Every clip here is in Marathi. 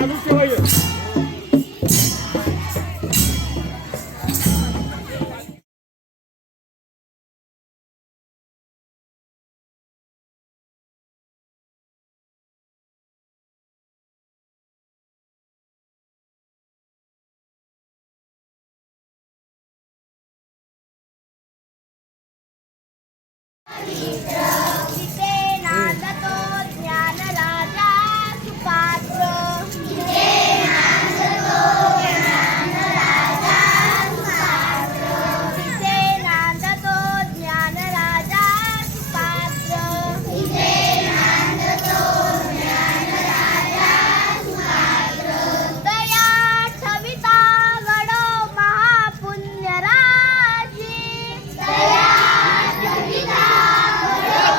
चालू ठेवायचं. तिथे नांदतो ज्ञान राजा सुपात्र. तिथे नांदतो ज्ञान राजा सुपात्र. दया ठविता घडो महापुण्यराजी. दया ठविता घडो.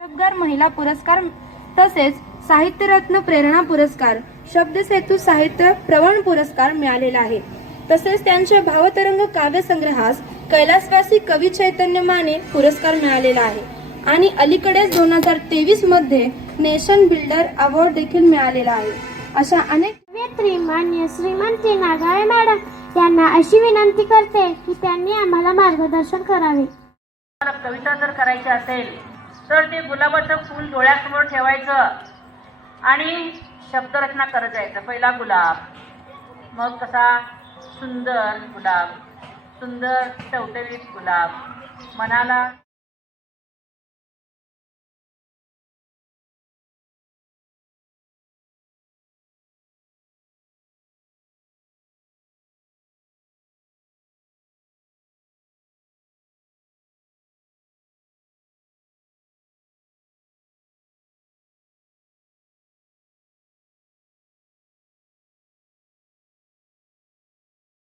शब्दगार महिला पुरस्कार तसेच साहित्यरत्न प्रेरणा पुरस्कार, शब्दसेतू साहित्य प्रवण पुरस्कार मिळालेला आहे. तसेच त्यांच्या भावतरंग काव्यसंग्रहास कैलासवासी कवी चैतन्य माने पुरस्कार मिळालेला आहे आणि अलीकडेच 2023 मध्ये नेशन बिल्डर अवॉर्ड देखील मिळालेला आहे. अशा अनेक कवयित्री मान्य श्रीमंती नागाळे मॅडम यांना अशी विनंती करते की त्यांनी आम्हाला मार्गदर्शन करावे. कविता जर करायची असेल तर ते गुलाबाचं फूल डोळ्यासमोर ठेवायचं आणि शब्दरचना करत जायचं. पहिला गुलाब, मग कसा सुंदर गुलाब, सुंदर टवटवीत गुलाब, मनाला